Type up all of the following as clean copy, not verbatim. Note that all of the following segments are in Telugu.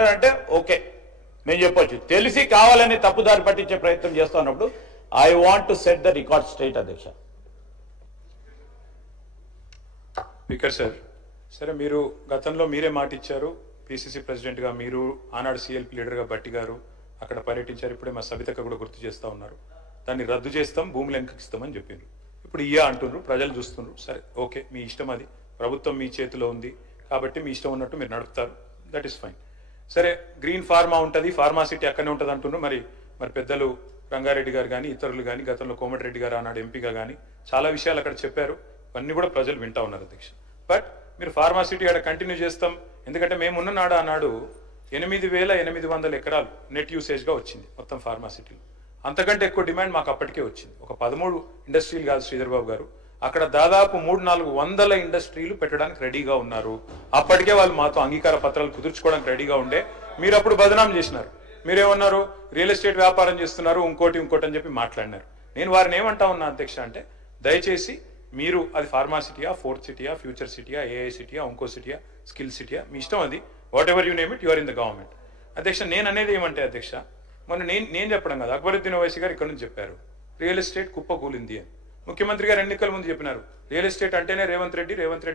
మాట్లాడారంటే ఓకే మేము చెప్పొచ్చు. తెలిసి కావాలని తప్పుదారి పట్టించే ప్రయత్నం చేస్తున్నప్పుడు I want to set the record straight అధ్యక్ష. స్పీకర్ సార్, సరే మీరు గతంలో మీరే మాట ఇచ్చారు, పిసిసి ప్రెసిడెంట్గా మీరు, ఆనాడు సిఎల్పి లీడర్గా బట్టి గారు అక్కడ పర్యటించారు. ఇప్పుడే మా సబితక్క కూడా గుర్తు చేస్తూ ఉన్నారు. దాన్ని రద్దు చేస్తాం, భూములు ఎంకిస్తామని చెప్పిండ్రు. ఇప్పుడు ఇయ్యా అంటున్నారు, ప్రజలు చూస్తున్నారు. సరే ఓకే, మీ ఇష్టం, అది ప్రభుత్వం మీ చేతిలో ఉంది కాబట్టి మీ ఇష్టం ఉన్నట్టు మీరు నడుపుతారు, దట్ ఈస్ ఫైన్. సరే, గ్రీన్ ఫార్మా ఉంటుంది, ఫార్మాసిటీ అక్కడనే ఉంటుంది అంటున్నారు. మరి పెద్దలు రంగారెడ్డి గారు కానీ ఇతరులు కానీ గతంలో కోమటిరెడ్డి గారు ఆనాడు ఎంపీగా కానీ చాలా విషయాలు అక్కడ చెప్పారు. ఇవన్నీ కూడా ప్రజలు వింటా ఉన్నారు అధ్యక్ష. బట్ మీరు ఫార్మాసిటీ అక్కడ కంటిన్యూ చేస్తాం, ఎందుకంటే మేమున్న నాడు ఆనాడు 8,800 ఎకరాలు నెట్ యూసేజ్గా వచ్చింది మొత్తం ఫార్మాసిటీలో. అంతకంటే ఎక్కువ డిమాండ్ మాకు అప్పటికే వచ్చింది. ఒక 13 ఇండస్ట్రీలు కాదు శ్రీధర్ బాబు గారు, అక్కడ దాదాపు 300-400 ఇండస్ట్రీలు పెట్టడానికి రెడీగా ఉన్నారు. అప్పటికే వాళ్ళు మాతో అంగీకార పత్రాలు కుదుర్చుకోవడానికి రెడీగా ఉండే. మీరు అప్పుడు బదనాం చేసినారు. మీరేమన్నారు, రియల్ ఎస్టేట్ వ్యాపారం చేస్తున్నారు, ఇంకోటి అని చెప్పి మాట్లాడినారు. నేను వారిని ఏమంటా ఉన్నా అధ్యక్ష అంటే, దయచేసి మీరు అది ఫార్మాసిటీయా, ఫోర్త్ సిటీయా, ఫ్యూచర్ సిటీయా, ఏఐ సిటీయా, ఇంకో సిటీయా, స్కిల్ సిటీయా, మీ ఇష్టం, అది whatever you name it, you are in the government. అధ్యక్ష, నేను అనేది ఏమంటే అధ్యక్ష, మొన్న నేను చెప్పడం కాదు, అక్బరుద్దీన్ ఓవైసీ గారు ఇక్కడ నుంచి చెప్పారు రియల్ ఎస్టేట్ కుప్ప కూలింది అని. ముఖ్యమంత్రి గారు ఎన్నికల ముందు చెప్పినారు రియల్ ఎస్టేట్ అంటేనే రేవంత్ రెడ్డి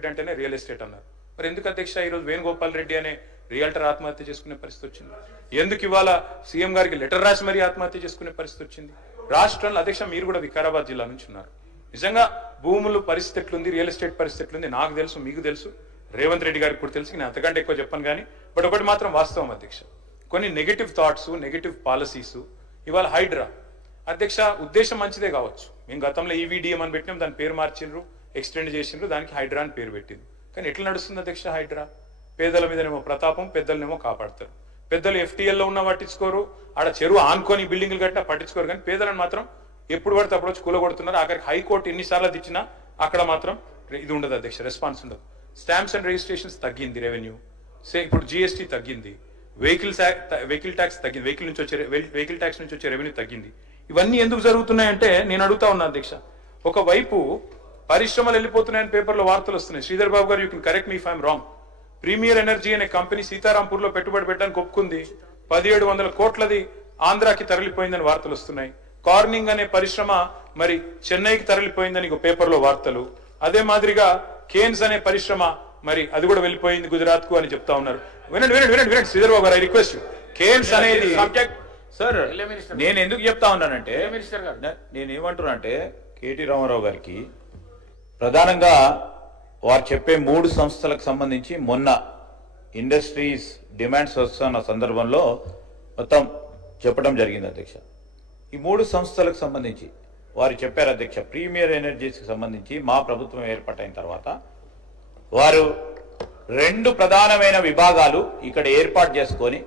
అంటేనే రియల్ ఎస్టేట్ అన్నారు. మరి ఎందుకు అధ్యక్ష ఈరోజు వేణుగోపాల్ రెడ్డి అనే రియల్టర్ ఆత్మహత్య చేసుకునే పరిస్థితి వచ్చింది? ఎందుకు ఇవాళ సీఎం గారికి లెటర్ రాసి మరీ ఆత్మహత్య చేసుకునే పరిస్థితి వచ్చింది? రాష్ట్రంలో అధ్యక్ష మీరు కూడా వికారాబాద్ జిల్లా నుంచి ఉన్నారు. నిజంగా భూములు పరిస్థితి ఎట్లుంది, రియల్ ఎస్టేట్ పరిస్థితి ఎట్లుంది నాకు తెలుసు, మీకు తెలుసు, రేవంత్ రెడ్డి గారికి కూడా తెలుసు. నేను అంతకంటే ఎక్కువ చెప్పను కానీ, బట్ ఒకటి మాత్రం వాస్తవం అధ్యక్ష, కొన్ని నెగటివ్ థాట్స్, నెగటివ్ పాలసీస్, ఇవాళ హైడ్రా అధ్యక్ష ఉద్దేశం మంచిదే కావచ్చు. మేము గతంలో ఈవీడిఎం అని పెట్టినాం, దాని పేరు మార్చిండ్రు, ఎక్స్టెండ్ చేసిండ్రు, దానికి హైడ్రా అని పేరు పెట్టింది. కానీ ఎట్లా నడుస్తుంది అధ్యక్ష హైడ్రా? పేదల మీదనేమో ప్రతాపం, పెద్దలనేమో కాపాడతారు. పెద్దలు ఎఫ్టీఎల్లో ఉన్న పట్టించుకోరు, ఆడ చెరువు ఆనుకొని బిల్డింగ్లు కట్టినా పట్టించుకోరు, కానీ పేదలను మాత్రం ఎప్పుడు పడితే అప్పుడు వచ్చి కూలగొడుతున్నారు. ఆఖరికి హైకోర్టు ఎన్నిసార్లు తెచ్చినా అక్కడ మాత్రం ఇది ఉండదు అధ్యక్ష, రెస్పాన్స్ ఉండదు. స్టాంప్స్ అండ్ రిజిస్ట్రేషన్స్ తగ్గింది, రెవెన్యూ ఇప్పుడు జిఎస్టీ తగ్గింది, వెహికల్ ట్యాక్స్ తగ్గింది, వెహికల్ ట్యాక్స్ నుంచి వచ్చే రెవెన్యూ తగ్గింది. ఇవన్నీ ఎందుకు జరుగుతున్నాయంటే నేను అడుగుతా ఉన్నా అధ్యక్ష, ఒకవైపు పరిశ్రమలు వెళ్ళిపోతున్నాయని పేపర్లో వార్తలు వస్తున్నాయి. Sridhar Babu garu, you can correct me if I'm wrong. Premier energy అనే కంపెనీ సీతారాంపూర్లో పెట్టుబడి పెట్టడానికి ఒప్పుకుంది, 1700 కోట్లది ఆంధ్రాకి తరలిపోయిందని వార్తలు వస్తున్నాయి. కార్నింగ్ అనే పరిశ్రమ మరి చెన్నైకి తరలిపోయిందని పేపర్లో వార్తలు. అదే మాదిరిగా కేన్స్ అనే పరిశ్రమ మరి అది కూడా వెళ్ళిపోయింది గుజరాత్ కు అని చెప్తా ఉన్నారు. వినండి శ్రీధర్ బాబు గారు, ఐ రిక్వెస్ట్ యు. కేన్స్ అనేది సబ్జెక్ట్ సార్, నేను ఎందుకు చెప్తా ఉన్నానంటే, నేనేమంటున్నానంటే కేటీ రామారావు గారికి ప్రధానంగా వారు చెప్పే 3 సంస్థలకు సంబంధించి మొన్న ఇండస్ట్రీస్ డిమాండ్స్ వస్తున్న సందర్భంలో మొత్తం చెప్పడం జరిగింది అధ్యక్ష. ఈ 3 సంస్థలకు సంబంధించి వారు చెప్పారు అధ్యక్ష, ప్రీమియర్ ఎనర్జీస్కి సంబంధించి మా ప్రభుత్వం ఏర్పాటైన తర్వాత వారు 2 ప్రధానమైన విభాగాలు ఇక్కడ ఏర్పాటు చేసుకొని,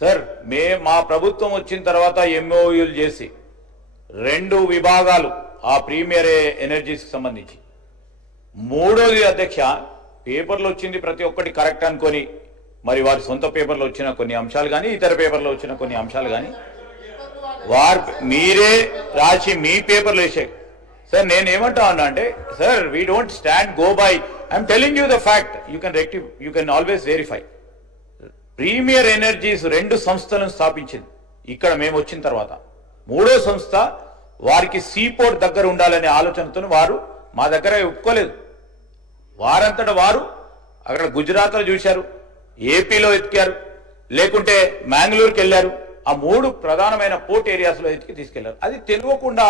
సార్ మా ప్రభుత్వం వచ్చిన తర్వాత ఎంఓయూలు చేసి 2 విభాగాలు ఆ ప్రీమియర్ ఎనర్జీస్కి సంబంధించి, 3వది అధ్యక్ష పేపర్లో వచ్చింది ప్రతి ఒక్కటి కరెక్ట్ అనుకొని మరి వారి సొంత పేపర్లో వచ్చిన కొన్ని అంశాలు కానీ ఇతర పేపర్లో వచ్చిన కొన్ని అంశాలు కానీ వారు మీరే రాసి మీ పేపర్లో వేసారు. సార్ నేను ఏమంటా ఉన్నా అంటే, sir we don't stand go by, I'm telling you the fact, you can always verify. Premier energies 2 సంస్థలను స్థాపించింది ఇక్కడ మేము వచ్చిన తర్వాత. 3వ సంస్థ వారికి సీపోర్ట్ దగ్గర ఉండాలనే ఆలోచనతో వారు మా దగ్గర ఒప్పుకోలేదు. వారంతటా వారు అక్కడ గుజరాత్లో చూశారు, ఏపీలో ఎతికారు, లేకుంటే మ్యాంగ్లూరుకి వెళ్ళారు. ఆ 3 ప్రధానమైన పోర్ట్ ఏరియాస్లో ఎతికి తీసుకెళ్లారు. అది తెలియకుండా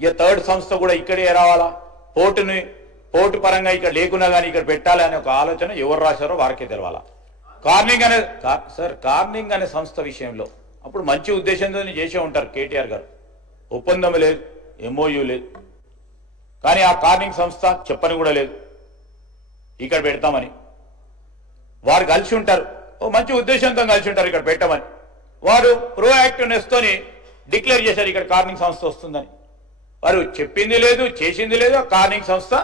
ఇక 3rd సంస్థ కూడా ఇక్కడే రావాలా, పోర్టు పరంగా ఇక్కడ లేకున్నా కానీ ఇక్కడ పెట్టాలి అనే ఒక ఆలోచన ఎవరు రాశారో వారికే తెలవాలా. కార్నింగ్ అనే సంస్థ విషయంలో అప్పుడు మంచి ఉద్దేశంతో చేసే ఉంటారు కేటీఆర్ గారు, ఒప్పందం లేదు, ఎంఓయూ లేదు, కానీ ఆ కార్నింగ్ సంస్థ చెప్పని కూడా లేదు ఇక్కడ పెడతామని. వారు కలిసి ఉంటారు, ఓ మంచి ఉద్దేశంతో కలిసి ఉంటారు ఇక్కడ పెట్టమని. వారు ప్రోయాక్టివ్నెస్ తోని డిక్లేర్ చేశారు ఇక్కడ కార్నింగ్ సంస్థ వస్తుందని. వారు చెప్పింది లేదు, చేసింది లేదు. కార్నింగ్ సంస్థ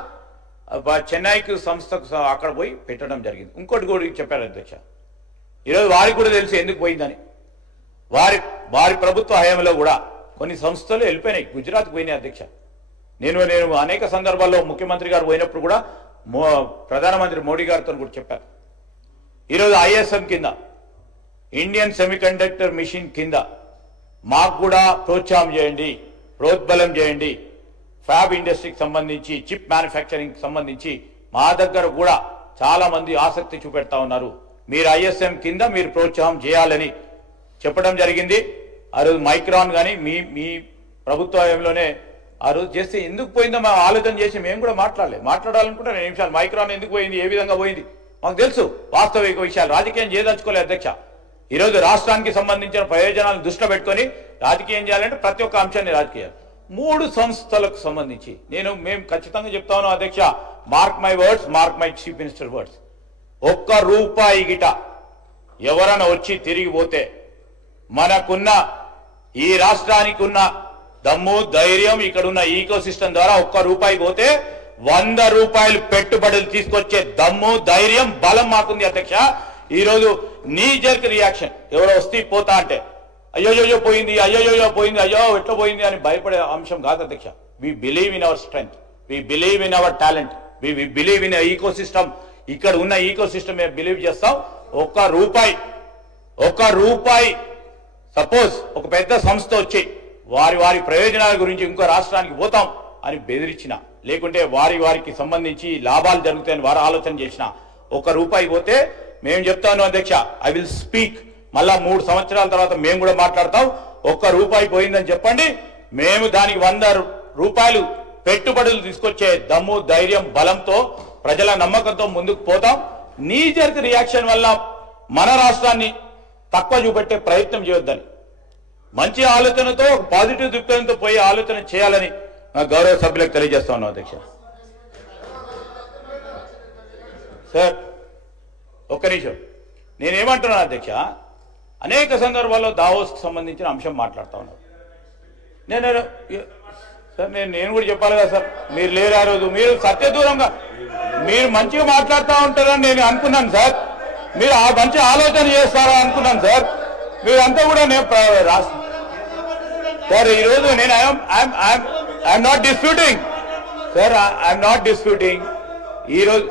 చెన్నైకి సంస్థకు అక్కడ పోయి పెట్టడం జరిగింది. ఇంకోటి కూడా చెప్పారు అధ్యక్ష, ఈరోజు వారికి కూడా తెలిసి ఎందుకు పోయిందని. వారి ప్రభుత్వ హయాంలో కూడా కొన్ని సంస్థలు వెళ్ళిపోయినాయి, గుజరాత్కి పోయినాయి అధ్యక్ష. నేను అనేక సందర్భాల్లో ముఖ్యమంత్రి గారు పోయినప్పుడు కూడా ప్రధానమంత్రి మోడీ గారితో కూడా చెప్పారు, ఈరోజు ఐఎస్ఎం కింద ఇండియన్ సెమీకండక్టర్ మిషన్ కింద మాకు కూడా ప్రోత్సాహం చేయండి, ప్రోద్బలం చేయండి. ఫ్యాబ్ ఇండస్ట్రీకి సంబంధించి, చిప్ మ్యానుఫ్యాక్చరింగ్ సంబంధించి మా దగ్గర కూడా చాలా మంది ఆసక్తి చూపెడతా ఉన్నారు. మీరు ఐఎస్ఎం కింద మీరు ప్రోత్సాహం చేయాలని చెప్పడం జరిగింది. ఆ రోజు మైక్రాన్ కానీ మీ ప్రభుత్వంలోనే ఆ రోజు చేస్తే ఎందుకు పోయిందో మేము ఆలోచన చేసి మేము కూడా మాట్లాడాలనుకుంటే 2 నిమిషాలు మైక్రాన్ ఎందుకు పోయింది, ఏ విధంగా పోయింది మాకు తెలుసు. వాస్తవిక విషయాలు రాజకీయం చేయదలుచుకోలేదు అధ్యక్ష. ఈరోజు రాష్ట్రానికి సంబంధించిన ప్రయోజనాలను దృష్టిలో పెట్టుకొని రాజకీయం చేయాలంటే ప్రతి ఒక్క అంశాన్ని రాజకీయాలు. 3 సంస్థలకు సంబంధించి మేము ఖచ్చితంగా చెప్తా ఉన్నాం అధ్యక్ష, mark my words, mark my chief minister words, ₹1 గిట ఎవరైనా వచ్చి తిరిగిపోతే మనకున్న ఈ రాష్ట్రానికి ఉన్న దమ్ము ధైర్యం ఇక్కడున్న ఈకో సిస్టమ్ ద్వారా ₹1 పోతే ₹100 పెట్టుబడులు తీసుకొచ్చే దమ్ము ధైర్యం బలం మాకుంది అధ్యక్ష. ఈరోజు నీ జర్క్ రియాక్షన్ ఎవరో వస్తే పోతా అంటే అయ్యోయ్యో పోయింది, అయ్యోయ్యో పోయింది, అయ్యో ఎట్లా పోయింది అని భయపడే అంశం కాదు అధ్యక్ష. We believe in our strength, we believe in our talent, we believe in ecosystem. ఇక్కడ ఉన్న ఈకో సిస్టమ్ మేము బిలీవ్ చేస్తాం. ₹1 సపోజ్ ఒక పెద్ద సంస్థ వచ్చి వారి ప్రయోజనాల గురించి ఇంకో రాష్ట్రానికి పోతాం అని బెదిరించిన, లేకుంటే వారికి సంబంధించి లాభాలు జరుగుతాయని వారు ఆలోచన చేసిన ₹1 పోతే మేము చెప్తాను అధ్యక్ష, ఐ విల్ స్పీక్. మళ్ళా 3 సంవత్సరాల తర్వాత మేము కూడా మాట్లాడతాం. ₹1 పోయిందని చెప్పండి, మేము దానికి ₹100 పెట్టుబడులు తీసుకొచ్చే దమ్ము ధైర్యం బలంతో ప్రజల నమ్మకంతో ముందుకు పోతాం. నీ జర్క్ రియాక్షన్ వల్ల మన రాష్ట్రాన్ని తక్కువ చూపెట్టే ప్రయత్నం చేయొద్దని మంచి ఆలోచనతో, ఒక పాజిటివ్ దృక్పథంతో పోయి ఆలోచన చేయాలని నా గౌరవ సభ్యులకు తెలియజేస్తా ఉన్నాం అధ్యక్ష. సార్ ఒక్క నిమిషం, నేనేమంటున్నాను అధ్యక్ష, అనేక సందర్భాల్లో దావోస్కి సంబంధించిన అంశం మాట్లాడుతా ఉన్నాను. నేను కూడా చెప్పాలి కదా సార్, మీరు లేరు ఆ రోజు, మీరు సత్యదూరంగా మీరు మంచిగా మాట్లాడుతూ ఉంటారని నేను అనుకున్నాను సార్. మీరు ఆ మంచి ఆలోచన చేస్తారా అనుకున్నాను సార్. మీరంతా కూడా నేను సార్ ఈరోజు నేను I'm not disputing sir, I'm not disputing. ఈరోజు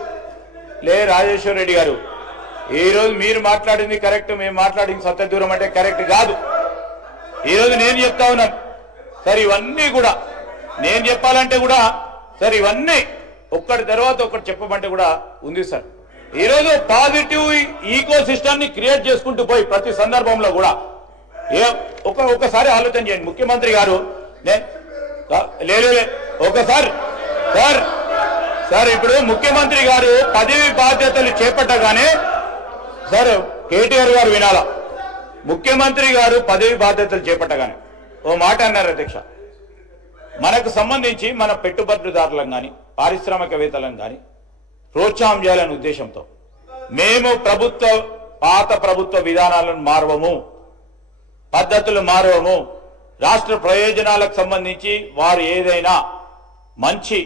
రాజేశ్వర రెడ్డి గారు, ఈరోజు మీరు మాట్లాడింది కరెక్ట్, మేము మాట్లాడింది సత్యదూరం అంటే కరెక్ట్ కాదు. ఈరోజు నేను చెప్తా ఉన్నాను సార్, ఇవన్నీ కూడా నేను చెప్పాలంటే కూడా సార్ ఇవన్నీ ఒక్కటి తర్వాత ఒకటి చెప్పమంటే కూడా ఉంది సార్. ఈరోజు పాజిటివ్ ఈకో సిస్టమ్ ని క్రియేట్ చేసుకుంటూ పోయి ప్రతి సందర్భంలో కూడా ఒకసారి ఆలోచన చేయండి. ముఖ్యమంత్రి గారు ఒకసారి సార్ ఇప్పుడు ముఖ్యమంత్రి గారు పదవి బాధ్యతలు చేపట్టగానే సార్ కేటీఆర్ గారు వినాలా, ముఖ్యమంత్రి గారు పదవి బాధ్యతలు చేపట్టగానే ఓ మాట అన్నారు అధ్యక్ష, మనకు సంబంధించి మన పెట్టుబడిదారులను కానీ పారిశ్రామికవేత్తలను కానీ ప్రోత్సాహం చేయాలనే ఉద్దేశంతో మేము పాత ప్రభుత్వ విధానాలను మారవము, పద్ధతులు మారవము, రాష్ట్ర ప్రయోజనాలకు సంబంధించి వారు ఏదైనా మంచి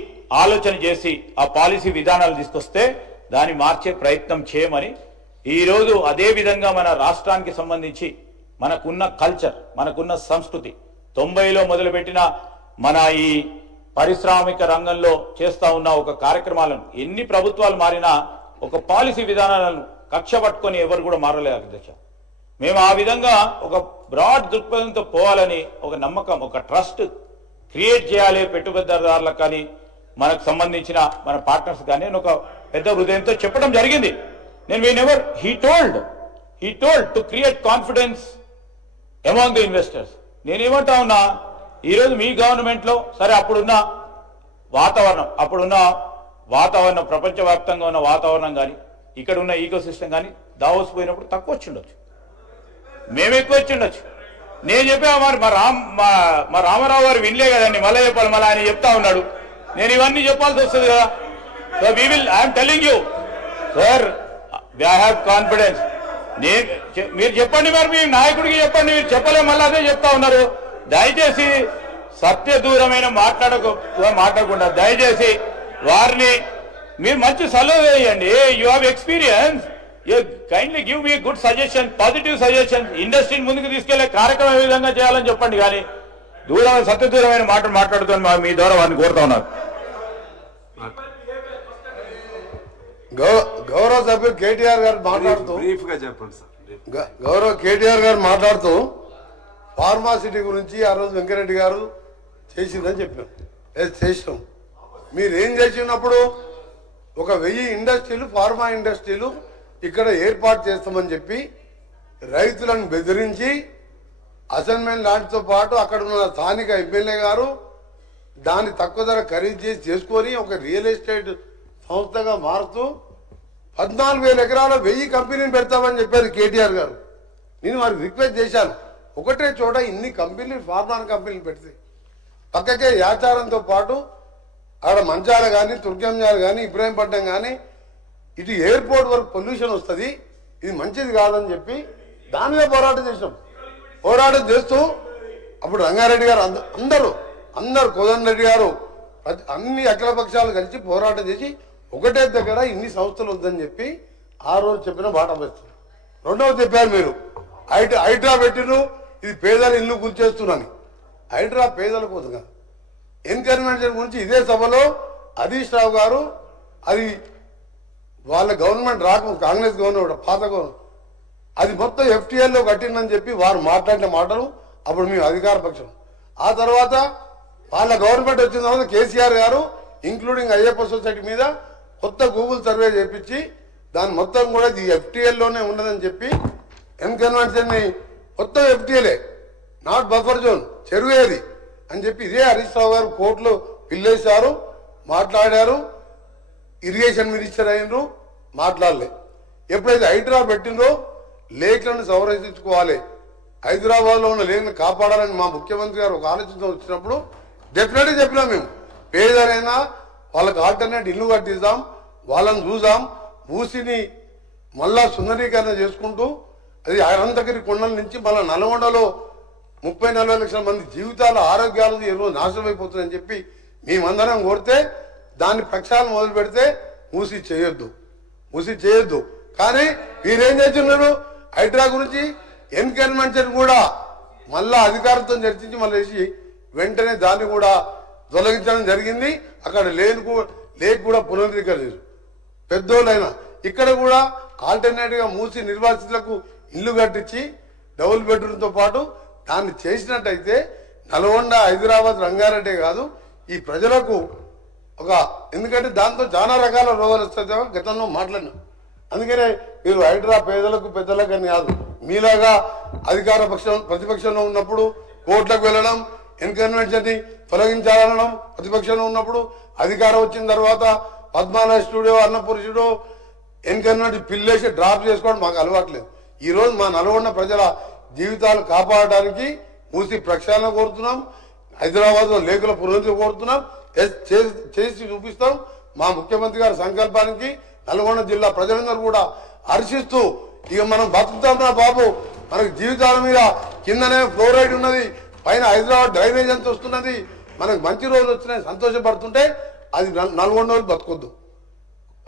ఆలోచన చేసి ఆ పాలసీ విధానాలు తీసుకొస్తే దాన్ని మార్చే ప్రయత్నం చేయమని ఈరోజు అదే విధంగా మన రాష్ట్రానికి సంబంధించి మనకున్న కల్చర్, మనకున్న సంస్కృతి 90లో మొదలుపెట్టిన మన ఈ పారిశ్రామిక రంగంలో చేస్తా ఉన్న ఒక కార్యక్రమాలను ఎన్ని ప్రభుత్వాలు మారినా ఒక పాలసీ విధానాలను కక్ష పట్టుకొని ఎవరు కూడా మారలేదు అధ్యక్ష. మేము ఆ విధంగా ఒక బ్రాడ్ దృక్పథంతో పోవాలని ఒక నమ్మకం, ఒక ట్రస్ట్ క్రియేట్ చేయాలి పెట్టుబడిదారులకు కానీ మనకు సంబంధించిన మన పార్ట్నర్స్ కానీ ఒక పెద్ద హృదయంతో చెప్పడం జరిగింది. నేను he told to create confidence among the investors. నేనేమంటా ఉన్నా, ఈరోజు మీ గవర్నమెంట్లో సరే అప్పుడున్న వాతావరణం ప్రపంచవ్యాప్తంగా ఉన్న వాతావరణం కానీ ఇక్కడ ఉన్న ఈకో సిస్టమ్ కానీ దావోస్ పోయినప్పుడు తక్కువ వచ్చి ఉండొచ్చు, మేము ఎక్కువ వచ్చి ఉండొచ్చు. నేను చెప్పా మరి మా రామారావు గారు వినలే కదండి, మళ్ళీ చెప్పాలి, మళ్ళీ ఆయన చెప్తా ఉన్నాడు, నేను ఇవన్నీ చెప్పాల్సి వస్తుంది కదా. So I'm telling you sir, I have confidence. మీరు చెప్పండి, మరి మీ నాయకుడికి చెప్పండి, మీరు చెప్పలే మళ్ళీ అదే చెప్తా ఉన్నారు. దయచేసి సత్య దూరమైన మాట్లాడకుండా దయచేసి వారిని మీరు మంచి సలహా వేయండి. You have experience, you kindly give me good suggestion, positive suggestion. ఇండస్ట్రీని ముందుకు తీసుకెళ్లే కార్యక్రమం ఏ విధంగా చేయాలని చెప్పండి, కానీ సత్య దూరమైన మాట్లాడుతాను మీ ద్వారా వారిని కోరుతా ఉన్నారు. గౌరవ సభ్యులు కేటీఆర్ గారు మాట్లాడుతూ బ్రీఫ్ గా చెప్పండి సార్. గౌరవ కేటీఆర్ గారు మాట్లాడుతూ ఫార్మాసిటీ గురించి ఆ రోజు వెంకరెడ్డి గారు చేసిందని చెప్పాం. చేసినాం. మీరు ఏం చేసినప్పుడు 1000 ఇండస్ట్రీలు ఫార్మా ఇండస్ట్రీలు ఇక్కడ ఏర్పాటు చేస్తామని చెప్పి రైతులను బెదిరించి అసైన్మెంట్ లాంటితో పాటు అక్కడ ఉన్న స్థానిక ఎమ్మెల్యే గారు దాన్ని తక్కువ ధర ఖరీదు చేసి చేసుకొని ఒక రియల్ ఎస్టేట్ సంస్థగా మారుతూ 14,000 ఎకరాల 1000 కంపెనీలు పెడతామని చెప్పారు కేటీఆర్ గారు. నేను వారికి రిక్వెస్ట్ చేశాను, ఒకటే చోట ఇన్ని కంపెనీలు ఫార్మా కంపెనీలు పెడితే పక్కకే యాచారంతో పాటు ఆడ మంచాల కానీ తుర్గంజాలు కానీ ఇబ్రాహీంపట్నం కానీ ఇటు ఎయిర్పోర్ట్ వరకు పొల్యూషన్ వస్తుంది, ఇది మంచిది కాదని చెప్పి దాని మీద పోరాటం చేసినాం. పోరాటం చేస్తూ అప్పుడు రంగారెడ్డి గారు అందరూ కోదండ రెడ్డి గారు అన్ని అఖిల పక్షాలు కలిసి పోరాటం చేసి ఒకటే దగ్గర ఇన్ని సంస్థలు వద్దని చెప్పి ఆ రోజు చెప్పిన బాట వేస్తుంది. రెండవది చెప్పారు మీరు హైడ్రా పెట్టిను, ఇది పేదల ఇల్లు గుర్చేస్తున్నాను. హైడ్రా పేదల కోసం కాదు, ఎన్కన్వెన్షన్ గురించి ఇదే సభలో హరీష్ రావు గారు అది వాళ్ళ గవర్నమెంట్ రాక కాంగ్రెస్ గవర్నమెంట్ పాత గవర్నమెంట్ అది మొత్తం ఎఫ్టీఎల్లో కట్టిందని చెప్పి వారు మాట్లాడిన మాటలు అప్పుడు మేము అధికార పక్షం. ఆ తర్వాత వాళ్ళ గవర్నమెంట్ వచ్చిన తర్వాత కేసీఆర్ గారు ఇంక్లూడింగ్ అయ్యప్ప సొసైటీ మీద కొత్త గూగుల్ సర్వే చేపించి దాని మొత్తం కూడా ఇది ఎఫ్టీఎల్లోనే ఉండదని చెప్పి ఎన్కన్వెన్షన్ ని మొత్తం ఎఫ్టీఎల్ఏ నాట్ బఫర్ జోన్ చెరువేది అని చెప్పి ఇదే హరీష్ రావు గారు కోర్టులో పిల్లేశారు, మాట్లాడారు. ఇరిగేషన్ మినిస్టర్ అయినరు, మాట్లాడలే. ఎప్పుడైతే హైడ్రా పెట్టిందో లేక్లను సంరక్షించుకోవాలి, హైదరాబాద్ లో ఉన్న లేక్లను కాపాడాలని మా ముఖ్యమంత్రి గారు ఒక ఆలోచన వచ్చినప్పుడు డెఫినెట్గా చెప్పినాం. మేము పేదలైనా వాళ్ళకి ఆల్టర్నేట్ ఇల్లు కట్టిస్తాం, వాళ్ళని చూసాం. మూసిని మళ్ళా సుందరీకరణ చేసుకుంటూ అది అనంతగిరి కొండల నుంచి మళ్ళీ నల్గొండలో 30-40 లక్షల మంది జీవితాల ఆరోగ్యాలు ఈరోజు నాశనం అయిపోతుందని చెప్పి మేమందరం కోరితే దాన్ని ప్రక్షాళన మొదలు పెడితే మూసి చేయొద్దు. కానీ వీరేం చేస్తున్నారు, హైడ్రా గురించి ఎన్కన్వెన్షన్ కూడా మళ్ళా అధికారులతో చర్చించి మళ్ళీ వెంటనే దాన్ని కూడా తొలగించడం జరిగింది. అక్కడ లేక్ కూడా పునరుద్ధరించారు పెద్దోళ్ళైనా. ఇక్కడ కూడా ఆల్టర్నేటివ్ గా మూసి నిర్వాసితులకు ఇల్లు కట్టించి డబుల్ బెడ్రూమ్తో పాటు దాన్ని చేసినట్టయితే నల్గొండ, హైదరాబాద్, రంగారెడ్డి కాదు ఈ ప్రజలకు ఎందుకంటే దాంతో చాలా రకాల రోగాలు వస్తాయి గతంలో మాట్లాడినాం. అందుకనే మీరు హైడ్రా పేదలకు పెద్దలకు అని కాదు, మీలాగా అధికార పక్షం ప్రతిపక్షంలో ఉన్నప్పుడు కోర్టులకు వెళ్ళడం, ఎన్కన్వెన్షన్ ని తొలగించాలనడం, ప్రతిపక్షంలో ఉన్నప్పుడు అధికారం వచ్చిన తర్వాత Padmalaya studio, Annapurna studio N convention పిల్లేసి డ్రాప్ చేసుకోవడం మాకు అలవాట్లేదు. ఈ రోజు మా నల్గొండ ప్రజల జీవితాలు కాపాడడానికి మూసి ప్రక్షాళన కోరుతున్నాం, హైదరాబాద్ లో లేకుల పునరుద్ధరణ కోరుతున్నాం, చేసి చూపిస్తాం. మా ముఖ్యమంత్రి గారి సంకల్పానికి నల్గొండ జిల్లా ప్రజలందరూ కూడా హర్షిస్తూ ఇక మనం బతుకుతాం బాబు, మనకు జీవితాల మీద కిందనే ఫ్లోరైడ్ ఉన్నది, పైన హైదరాబాద్ డ్రైనేజ్ అంత వస్తున్నది, మనకు మంచి రోజులు వచ్చినాయి సంతోషపడుతుంటే అది నల్గొండ వాళ్ళు బతుకొద్దు,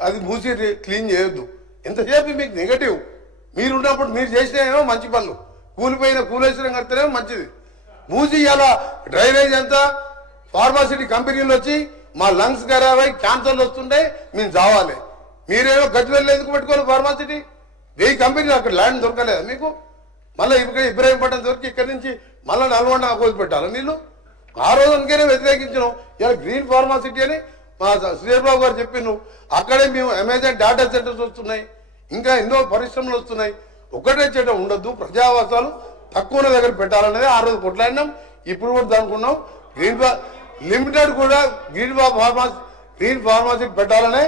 అది మూసి క్లీన్ చేయొద్దు. ఎంతసేపు మీకు నెగటివ్, మీరున్నప్పుడు మీరు చేసినేమో మంచి పనులు, కూలేశ్వరం కడితేనేమో మంచిది. మూసి ఇలా డ్రైనేజ్ అంతా ఫార్మాసిటీ కంపెనీలు వచ్చి మా లంగ్స్ ఖరాబ్ అయి క్యాన్సర్లు వస్తుంటే మేము చావాలి. మీరేమో గజ్వేల్ ఎందుకు పెట్టుకోవాలి ఫార్మాసిటీ? 1000 కంపెనీలు అక్కడ ల్యాండ్ దొరకలేదా మీకు? మళ్ళీ ఇక్కడ ఇబ్రాహీంపట్నం దొరికి ఇక్కడి నుంచి మళ్ళీ నల్గొండ కోసి పెట్టాలి నీళ్ళు. ఆ రోజు అందుకనే వ్యతిరేకించినాం. ఇలా గ్రీన్ ఫార్మాసిటీ అని మా శ్రీబాబు గారు చెప్పిండ్రు. అక్కడే మేము అమెజాన్ డేటా సెంటర్స్ వస్తున్నాయి, ఇంకా ఎన్నో పరిశ్రమలు వస్తున్నాయి. ఒకటే చెట్టు ఉండొద్దు, ప్రజావాసాలు తక్కువ దగ్గర పెట్టాలనేది ఆ రోజు కొట్లాడినాం. ఇప్పుడు కూడా దానుకున్నాం లిమిటెడ్ కూడా గ్రీన్ ఫార్మాసిటీ పెట్టాలనే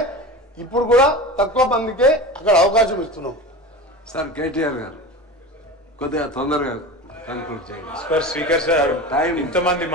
ఇప్పుడు కూడా తక్కువ మందికే అక్కడ అవకాశం ఇస్తున్నాం. సార్ కేటీఆర్ గారు కొద్దిగా తొందరగా కన్క్లూడ్ చేయండి. స్పీకర్ సార్ ఇంతమంది